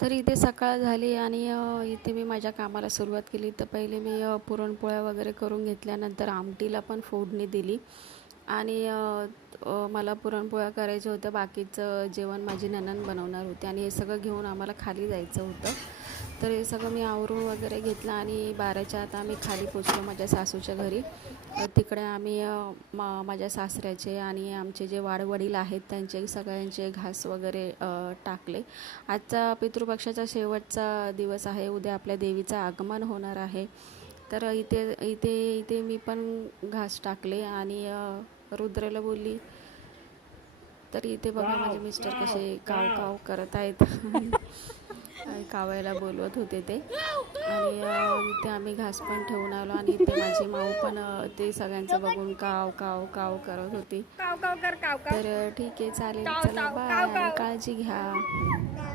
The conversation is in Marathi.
तर इथे सकाळ झाली आणि इथे मी माझ्या कामाला सुरुवात केली. तर पहिले मी पुरणपोळ्या वगैरे करून घेतल्यानंतर आमटीला पण फोडणी दिली आणि मला पुरणपोळ्या करायच्या होत्या. बाकीचं जेवण माझी नणंद बनवणार होती आणि हे सगळं घेऊन आम्हाला खाली जायचं होतं. तर हे सगळं मी आवरून वगैरे घेतलं आणि 12च्या आत आम्ही खाली पोचलो माझ्या सासूच्या घरी. तिकडे आम्ही माझ्या सासऱ्याचे आणि आमचे जे वाडवडील आहेत त्यांचे सगळ्यांचे घास वगैरे टाकले. आजचा पितृपक्षाचा शेवटचा दिवस आहे. उद्या आपल्या देवीचं आगमन होणार आहे. तर इथे इथे इथे मी पण घास टाकले आणि रुद्रला बोलली. तर इथे बघा माझे मिस्टर कसे काव काव करत आहेत. कावायला बोलवत होते ते आणि इथे आम्ही घास पण ठेवून आलो आणि इथे माझी माऊ पण ते सगळ्यांचं बघून काव काव काव करत होती. काव काव कर काव काव तर ठीक आहे, चालेल, काव चला काव बाय काव आणि काव काळजी घ्या.